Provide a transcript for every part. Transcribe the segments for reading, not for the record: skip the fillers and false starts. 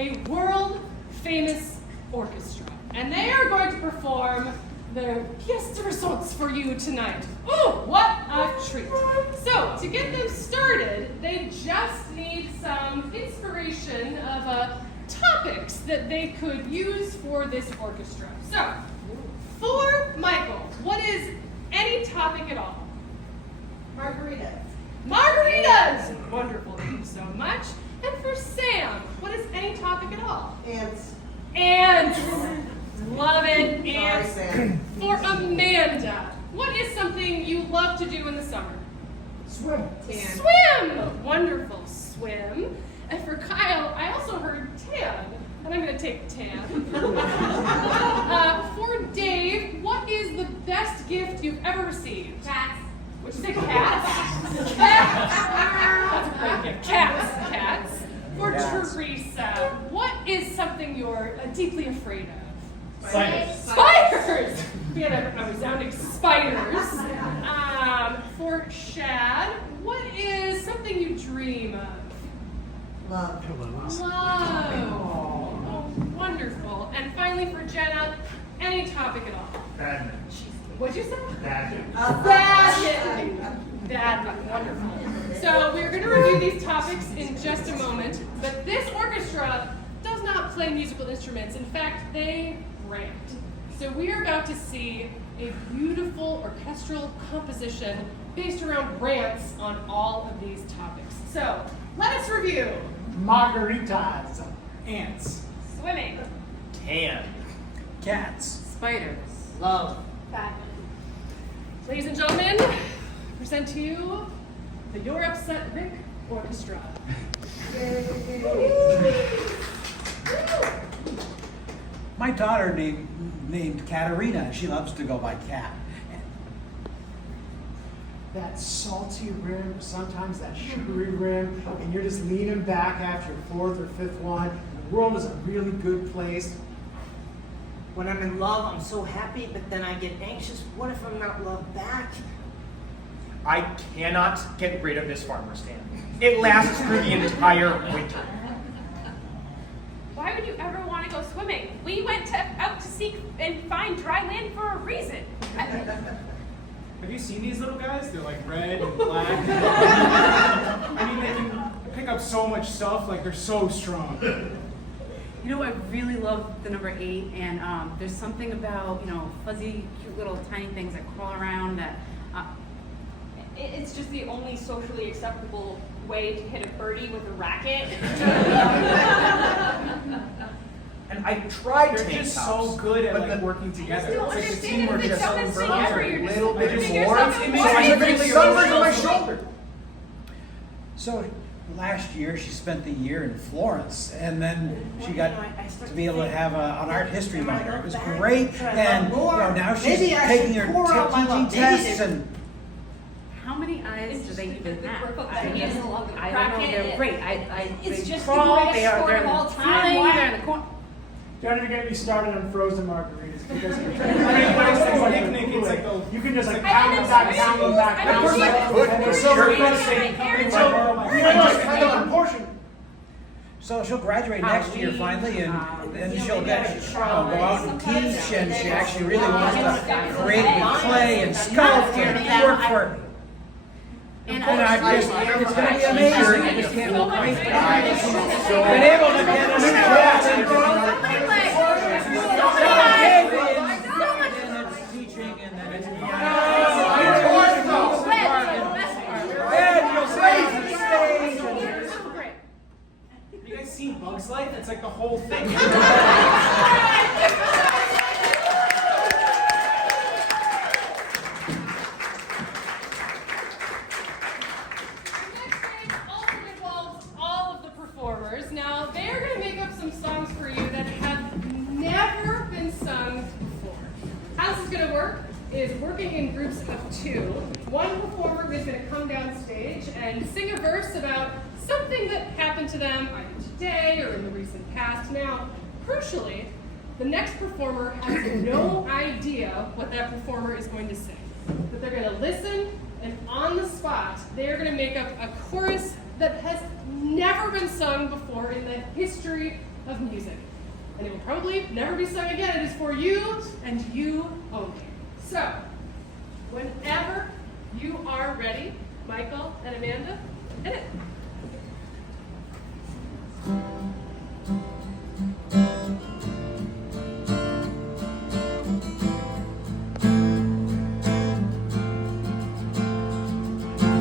a world-famous orchestra. And they are going to perform the pièce de résistance for you tonight. Oh, what a treat. So, to get them started, they just need some inspiration of topics that they could use for this orchestra. So, for Michael, what is any topic at all? Margaritas. Margaritas! Wonderful, thank you so much. And for Sam, what is any topic at all? Ants. Ants! Love it, Sorry, ants. Sam. For Amanda, what is something you love to do in the summer? Swim. Tan. Swim! Wonderful, swim. And for Kyle, I also heard tan, and I'm going to take tan. For Dave, what is the best gift you've ever received? Cats. Would you say cats? Cats! That's a great gift. Cats. For Teresa, what is something you're deeply afraid of? Spiders! We had a resounding spiders. For Shad, what is something you dream of? Love. Love. Oh, wonderful. And finally for Jenna, any topic at all? Badminton. What'd you say? Badminton. Badminton. Wonderful. So we're going to review these topics in just a moment, but this orchestra does not play musical instruments. In fact, they rant. So we are about to see a beautiful orchestral composition based around rants on all of these topics. So let us review. Margaritas. Ants. Swimming. Tan. Cats. Spiders. Love. Badminton. Ladies and gentlemen, I present to you the You're Upset Rick Orchestra. My daughter named Katerina. She loves to go by Cat. That salty rim, sometimes that sugary rim, and you're just leaning back after your fourth or fifth one. The world is a really good place. When I'm in love, I'm so happy, but then I get anxious. What if I'm not loved back? I cannot get rid of this farmer stand. It lasts through the entire winter. Why would you ever want to go swimming? We went out to seek and find dry land for a reason. Have you seen these little guys? They're like red and black. I mean, they can pick up so much stuff, like they're so strong. You know, I really love the number 8, and there's something about, fuzzy, cute little tiny things that crawl around that... It's just the only socially acceptable way to hit a birdie with a racket. And I tried They're tank just tops, so good at but like the- working together. don't It's like the understand teamwork if it's just the dumbest thing burns ever. a You're just little bit putting more. yourself It in makes water. me So I really bring sunburn on my emotional. shoulder. So last year she spent the year in Florence, and then she got to be able to have an art history minor. It was great, and now she's Maybe I taking should her pour out my teaching love. tests and. How many eyes do they even have? I I just don't love the know. racket. They're great. It's they just the crawl, greatest they are, sport they're of in all the time. ceiling, Why? they're in the corner. Don't even get me started on frozen margaritas because I mean, when it's like a picnic, it's like the... you can just like it's pound them back, it's pound them back. I pound know them she- back. Good And for they're so sure. refreshing. My parents So, are- you know, it's kind of proportion. So she'll graduate next year finally, and then she'll go out and teach, and she actually really wants to create with clay and sculpt and work for. And it's going to be amazing. I just can't wait. So Been able to get us teaching, and then it's Have you guys seen Bugs Life? It's like the whole thing. The next stage also involves all of the performers. Now, they're going to make up some songs for you that have never been sung before. How this is going to work is working in groups of 2. One performer is going to come down stage and sing a verse about something that happened to them either today or in the recent past. Now, crucially, the next performer has no idea what that performer is going to sing. But they're going to listen, and on the spot, they are going to make up a chorus that has never been sung before in the history of music. And it will probably never be sung again. It is for you and you only. So, whenever you are ready, Michael and Amanda, hit it.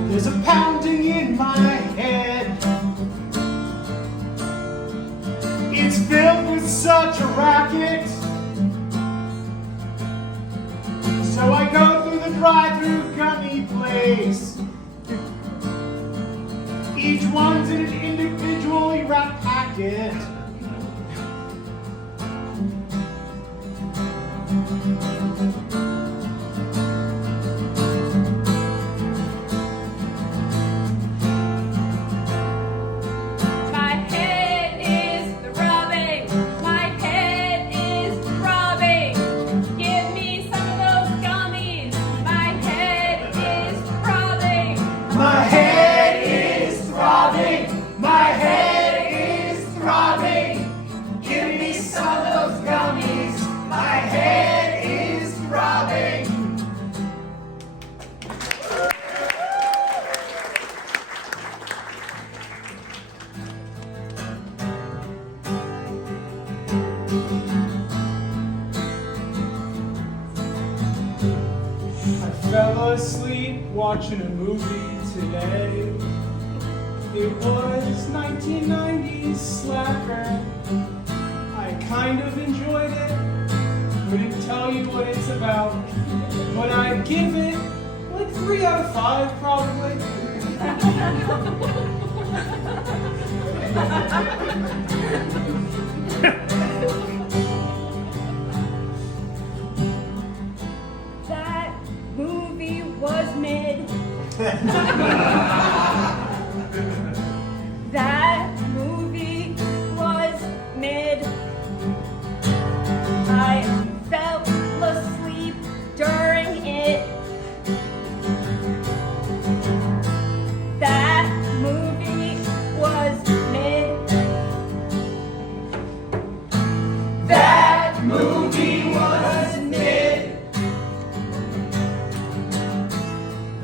There's a pounding in my head. It's filled with such a racket. So I go through the drive-through gummy place. Each one's in an individually wrapped packet. My head is throbbing. My head is throbbing. Give me some of those gummies. My head is throbbing. My head is throbbing. My head is throbbing. Give me some of those gummies. My head is throbbing. I fell asleep watching a movie today. It was 1990s Slacker. I kind of enjoyed it. Couldn't tell you what it's about, but I'd give it like 3 out of 5 probably. That movie was mid. That movie was mid. I fell asleep during it. That movie was mid. That movie was mid.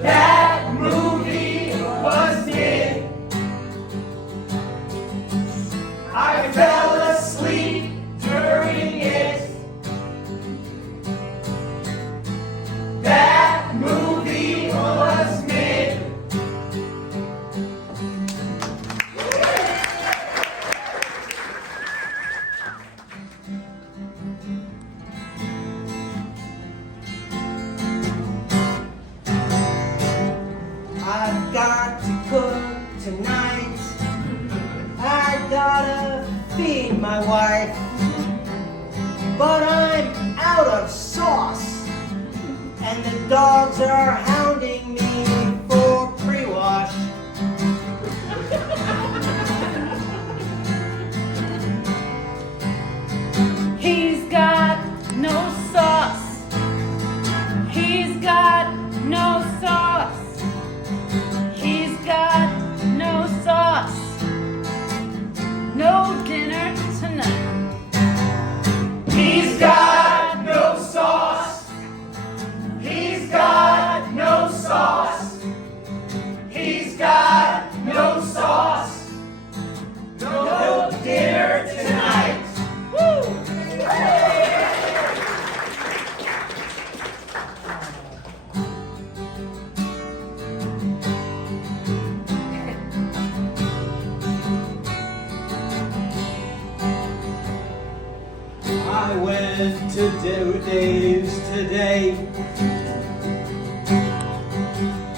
That movie was mid. I fell asleep during it. That movie was mid. I've got to cook tonight. I gotta feed my wife. But I'm out of sauce. And the dogs are hounding me for pre-wash. He's got no sauce. He's got no sauce. He's got no sauce. No dinner tonight. He's got no sauce. He's got no sauce. He's got no sauce. No dinner tonight. I went to Dave's today.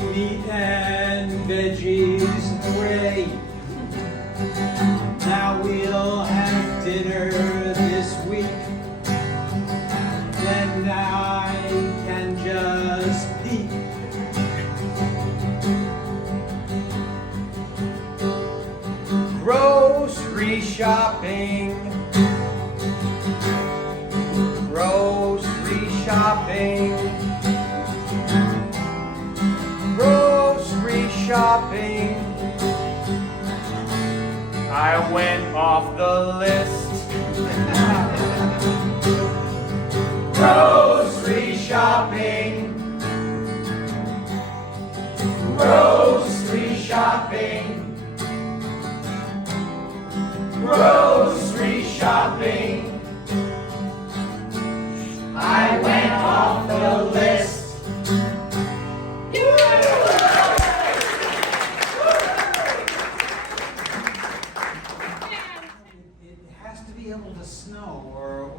Meat and veggies hooray. Now we'll have dinner this week. Then I can just peek. Grocery shopping. Grocery shopping. Grocery shopping. I went off the list. Grocery shopping. Grocery shopping. Grocery shopping. I went off the list. It has to be able to snow, or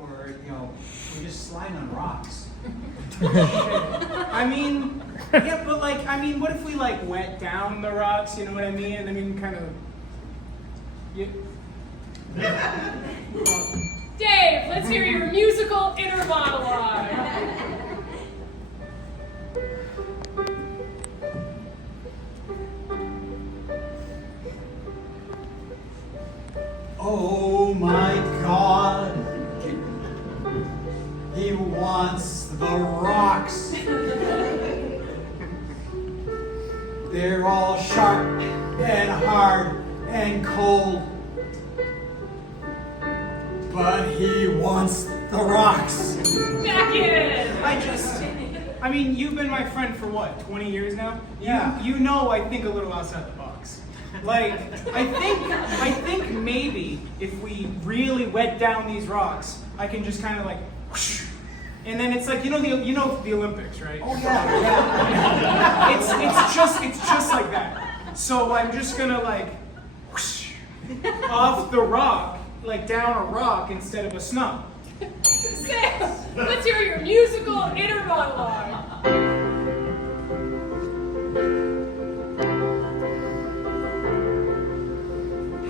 we just slide on rocks. I mean, yeah, but like, I mean, what if we like wet down the rocks? You know what I mean? I mean, kind of. Yeah. Dave, let's hear your musical inner monologue. Oh my God. He wants the rocks. They're all sharp and hard and cold. But he wants the rocks. Back in. I mean, you've been my friend for what, 20 years now? Yeah. You know I think a little outside the box. Like, I think maybe if we really wet down these rocks, I can just kind of like, whoosh, and then it's like, you know the Olympics, right? Oh yeah. It's just like that. So I'm just gonna like, whoosh, off the rock, like down a rock instead of a snow. Sam, let's hear your musical inner monologue.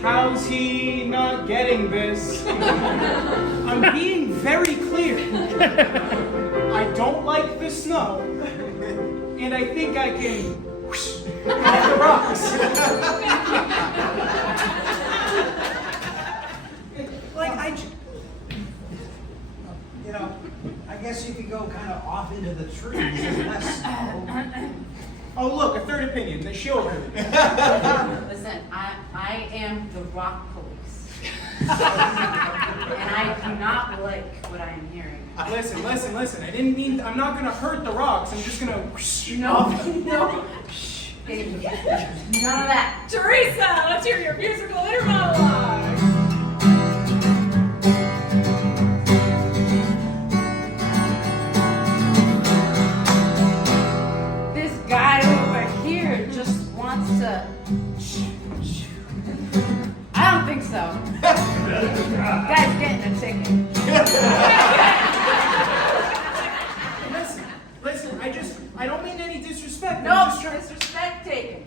How's he not getting this? I'm being very clear. I don't like the snow, and I think I can whoosh off the rocks. I guess you could go kind of off into the trees. There's less snow. Oh look, a third opinion. The show. Listen, I am the rock police. And I do not like what I am hearing. Listen. I didn't mean, I'm not gonna hurt the rocks. I'm just gonna whoosh No. off them. Shh. None of that. Teresa, let's hear your musical inner monologue. This guy over here just wants to. I don't think so. Guy's getting a ticket. Listen, I don't mean any disrespect. No, I'm just trying. disrespect taken.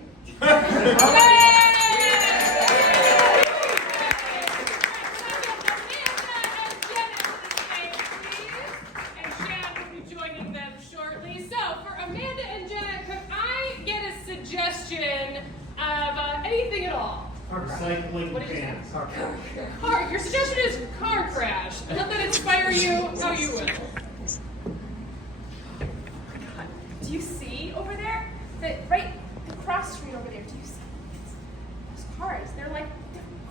Anything at all. Recycling What did you cans. Your suggestion is car crash. Let that inspire you how you will. Do you see over there? Right, the cross street over there. Do you see those cars? They're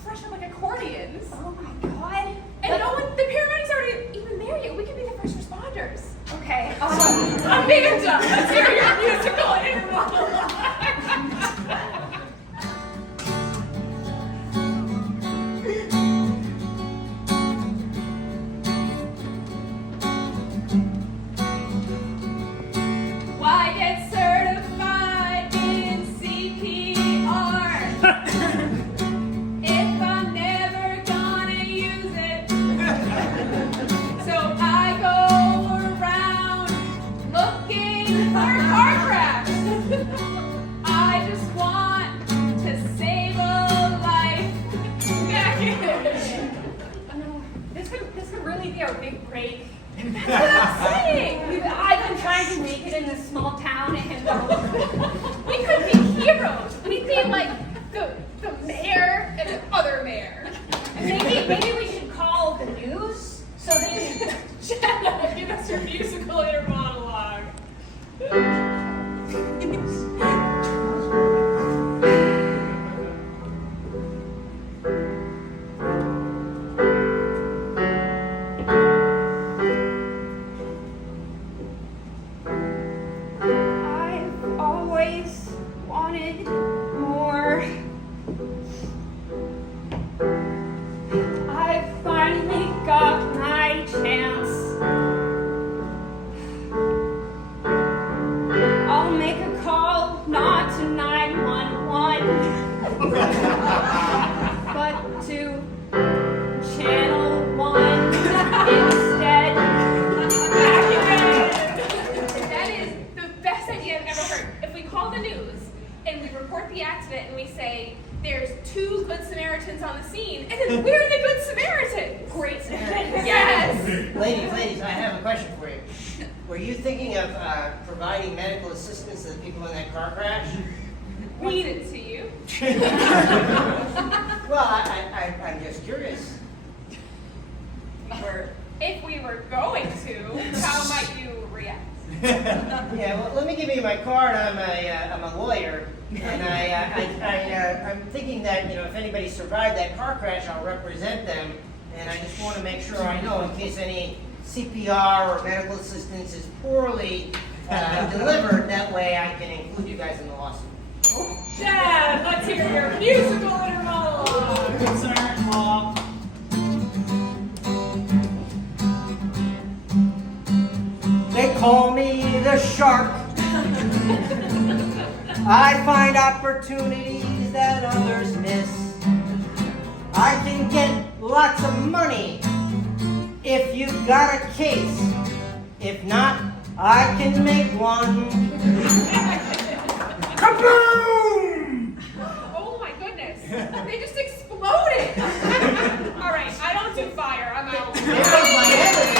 crushed like accordions. Oh my God! And no one, the paramedics aren't even there yet. We could be the first responders. Okay. I'm being done. Let's hear your musical inner monologue. Why get certified in CPR if I'm never gonna use it? So I go around looking for car crashes. report the accident and we say, there's 2 good Samaritans on the scene, and then we're the good Samaritans. Great Samaritans. Yes. Ladies, I have a question for you. Were you thinking of providing medical assistance to the people in that car crash? Read it to you. Well, I'm just curious. If we were going to, how might you react? Yeah, well, let me give you my card. I'm a lawyer, and I'm thinking that if anybody survived that car crash, I'll represent them, and I just want to make sure I know in case any CPR or medical assistance is poorly delivered. That way, I can include you guys in the lawsuit. Dad, let's hear your musical inner monologue. Concern, Mom. They call me the shark. I find opportunities that others miss. I can get lots of money if you got a case. If not, I can make one. Kaboom! Oh my goodness. They just exploded. All right, I don't do fire. I'm out. There goes my evidence.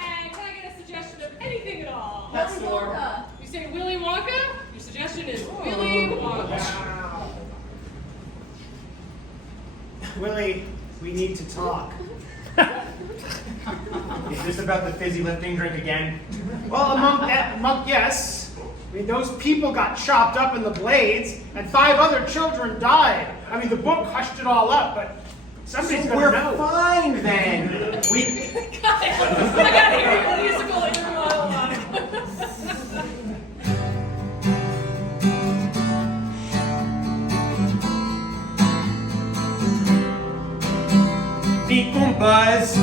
And can I get a suggestion of anything at all? That's the word. You say Willy Wonka? Your suggestion is Willy Wonka. Willie, we need to talk. Is this about the fizzy lifting drink again? Well, among yes. I mean, those people got chopped up in the blades, and 5 other children died. I mean, the book hushed it all up, but somebody's So gonna we're know. fine then. We. I gotta hear your musical inner monologue. The Oompas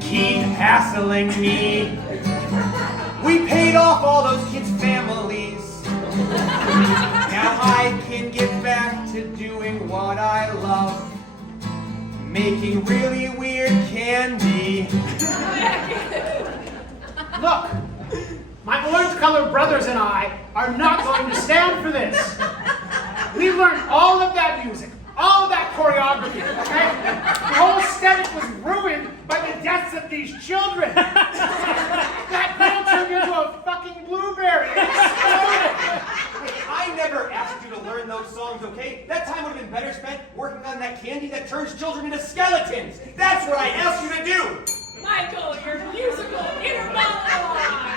keep hassling me. We paid off all those kids' families. Now I can get back to doing what I love. Making really weird candy. Look, my orange-colored brothers and I are not going to stand for this. We learned all of that music, all of that choreography, okay? The whole aesthetic was ruined by the deaths of these children. That girl turned into a fucking blueberry. It exploded. I never asked you to learn those songs, okay? That time would have been better spent working on that candy that turns children into skeletons. That's what I asked you to do. Michael, your musical inner monologue.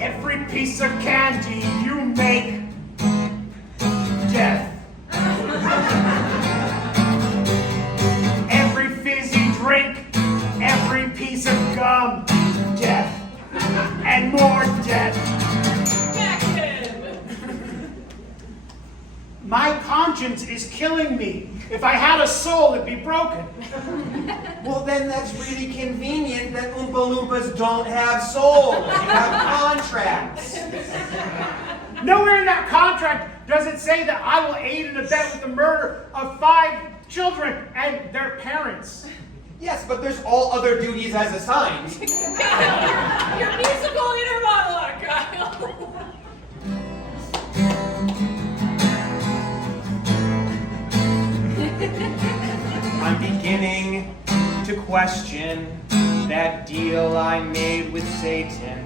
Every piece of candy you make, death. Every fizzy drink, every piece of gum, death. And more death. Back him. My conscience is killing me. If I had a soul, it'd be broken. Well, then that's really convenient that Oompa Loompas don't have souls. You have contracts. Nowhere in that contract does it say that I will aid and abet with the murder of 5 children and their parents. Yes, but there's all other duties as assigned. Kyle, your musical inner monologue, Kyle. I'm beginning to question that deal I made with Satan.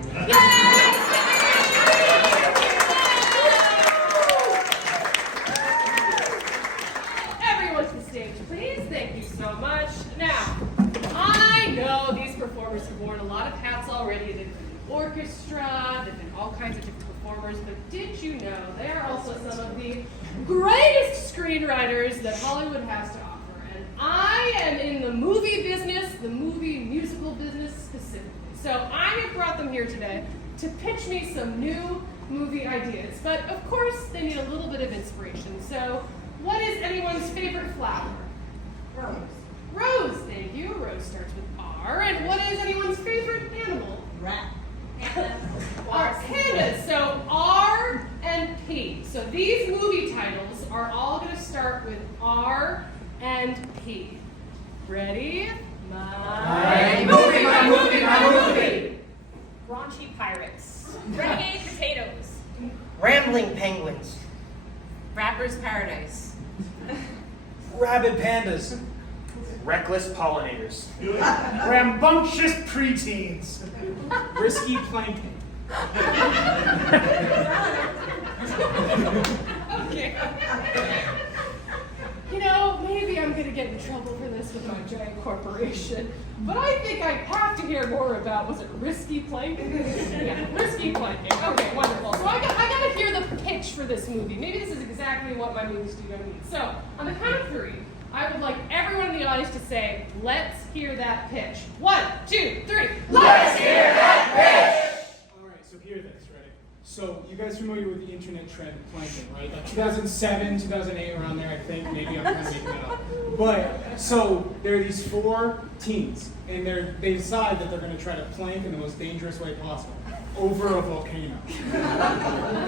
Everyone to the stage, please. Thank you so much. Now, I know these performers have worn a lot of hats already. They've been orchestra, they've been all kinds of different performers, but did you know they're also some of the greatest screenwriters that Hollywood has to offer? And I am in the movie business, the movie musical business specifically. So I have brought them here today to pitch me some new movie ideas. But of course, they need a little bit of inspiration. So what is anyone's favorite flower? Rose. Rose, thank you. Rose starts with R. And what is anyone's favorite animal? Rat. Our pandas. So R and P. Ready? My movie, my movie, my movie. Raunchy pirates. Renegade potatoes. Rambling penguins. Rapper's Paradise. Rabid pandas. Reckless pollinators. Rambunctious preteens. Risky plankton. Okay. You know, maybe I'm gonna get in trouble for this with my giant corporation, but I think I have to hear more about, was it Risky Plankton? Yeah, Risky Plankton. Okay, wonderful. So I gotta hear the pitch for this movie. Maybe this is exactly what my movie studio needs. So, on the count of 3, I would like everyone in the audience to say, let's hear that pitch. 1, 2, 3. Let's hear that pitch! All right, so hear this, ready? So you guys familiar with the internet trend plankton, right? Like 2007, 2008, around there, I think. Maybe I'm kind of making that up. But so there are these 4 teens, and they decide that they're going to try to plank in the most dangerous way possible over a volcano.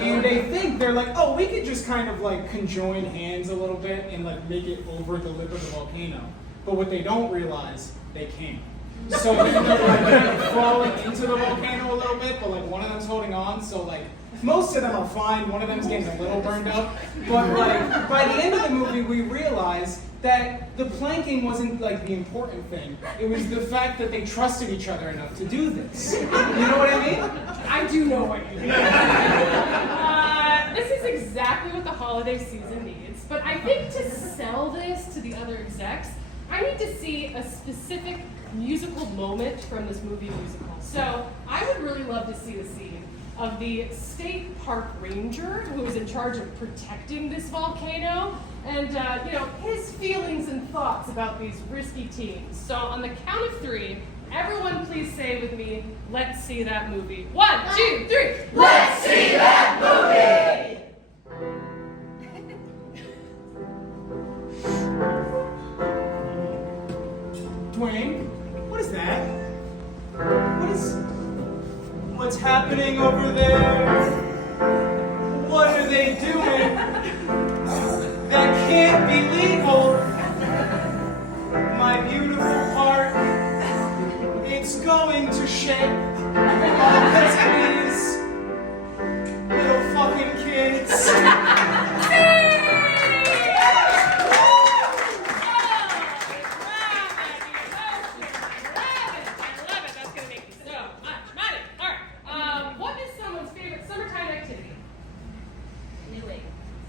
And they think they're like, oh, we could just kind of like conjoin hands a little bit and like make it over deliver the volcano. But what they don't realize, they can't. So they're like kind of falling into the volcano a little bit, but like one of them's holding on, so like most of them are fine, one of them's getting a little burned up. But like by the end of the movie we realize that the planking wasn't like the important thing. It was the fact that they trusted each other enough to do this. You know what I mean? I do know what you mean. This is exactly what the holiday season needs, but I think to sell this to the other execs, I need to see a specific musical moment from this movie musical. So I would really love to see the scene of the state park ranger who is in charge of protecting this volcano and you know, his feelings and thoughts about these risky teens. So on the count of 3, everyone please say with me, let's see that movie. 1, 2, 3. Let's see that movie! Dwayne, what is that? What's happening over there? What are they doing? That can't be legal. My beautiful park, it's going to shake. All these little fucking kids.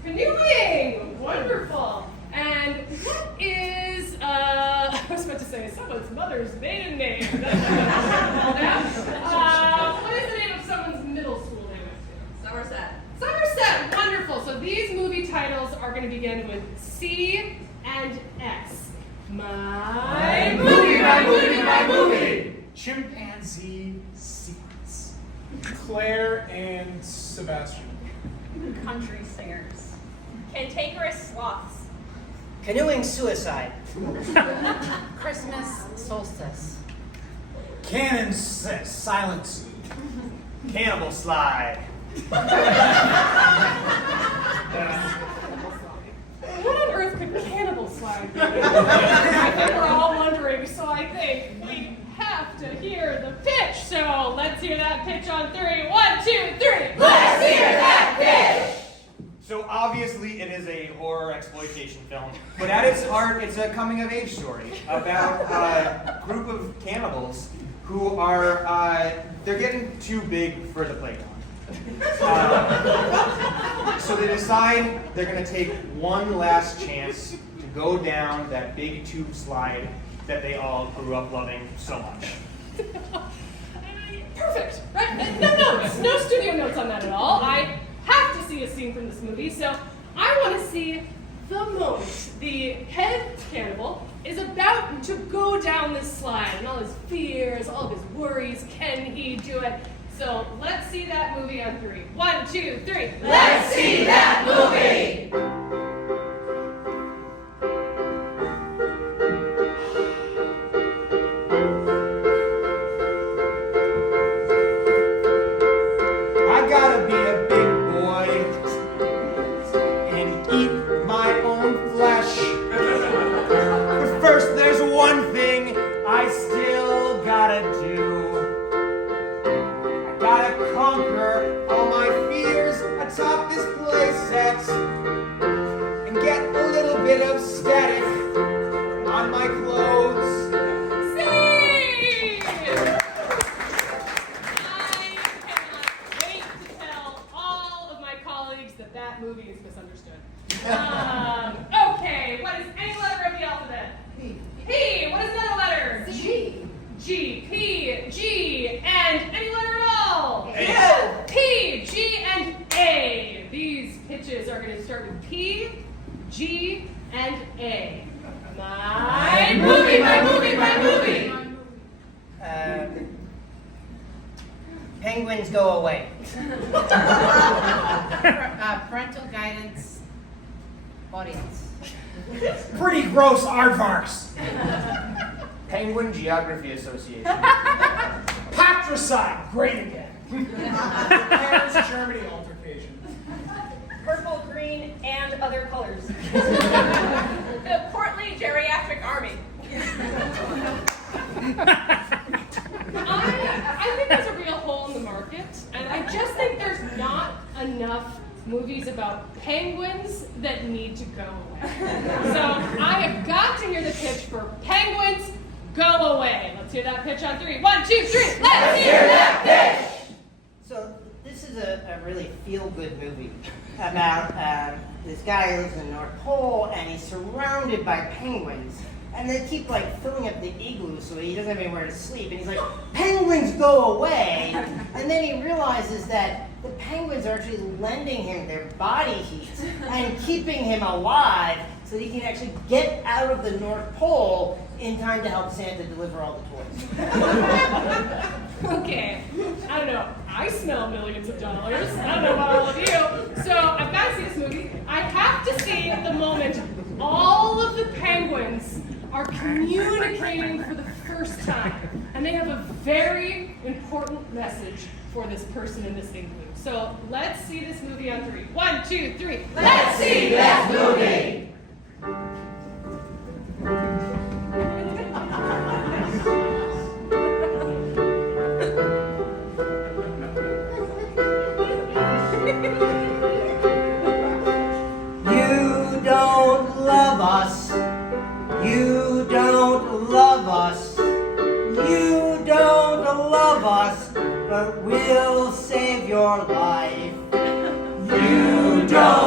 Canoeing! Wonderful! And what is, I was about to say someone's mother's maiden name. What is the name of someone's middle school they went to? Somerset. Somerset! Wonderful! So these movie titles are going to begin with C and S. My movie, my movie, my movie! Chimpanzee secrets. Claire and Sebastian. Country singers. Cantankerous sloths. Canoeing suicide. Christmas solstice. Cannon silence. Cannibal slide. What on earth could cannibal slide be? I think we're all wondering, so I think we have to hear the pitch. So let's hear that pitch on 3. 1, 2, 3. Let's hear that pitch! So obviously it is a horror exploitation film, but at its heart it's a coming-of-age story about a group of cannibals who are, they're getting too big for the playground. So they decide they're going to take one last chance to go down that big tube slide that they all grew up loving so much. Perfect, right? No notes, no studio notes on that at all. I have to see a scene from this movie, so I want to see the moment the head cannibal is about to go down this slide and all his fears, all of his worries. Can he do it? So let's see that movie on 3. 1, 2, 3. Let's see that movie! I gotta be a big boy and eat my own flesh. But first there's one conquer all my fears atop this playset and get a little bit of static on my clothes. Scene! I cannot wait to tell all of my colleagues that that movie is misunderstood. Okay, what is any letter of the alphabet? P. P. What is another letter? G. G. P. G. And any letter at all? A. P. G. And A. These pitches are going to start with P, G, and A. My movie, my movie, my movie. Penguins go away. Parental guidance audience. Pretty gross aardvarks. Penguin Geography Association. Patricide, great again. Paris-Germany altercation. Purple, green, and other colors. The portly geriatric army. I think there's a real hole in the market, and I just think there's not enough movies about penguins that need to go away. So I have got to hear the pitch for Penguins Go Away. Let's hear that pitch on 3. 1, 2, 3. Let's hear that pitch! So this is a really feel-good movie about this guy who lives in the North Pole, and he's surrounded by penguins. And they keep like filling up the igloo so he doesn't have anywhere to sleep. And he's like, penguins go away. And then he realizes that the penguins are actually lending him their body heat and keeping him alive so that he can actually get out of the North Pole in time to help Santa deliver all the toys. Okay, I don't know. I smell millions of dollars. I don't know about all of you. So I've got to see this movie. I have to see the moment all of the penguins are communicating for the first time. And they have a very important message for this person in this igloo. So let's see this movie on 3. 1, 2, 3. Let's see that movie! You don't love us. You don't love us. You don't love us, but we'll save your life. You don't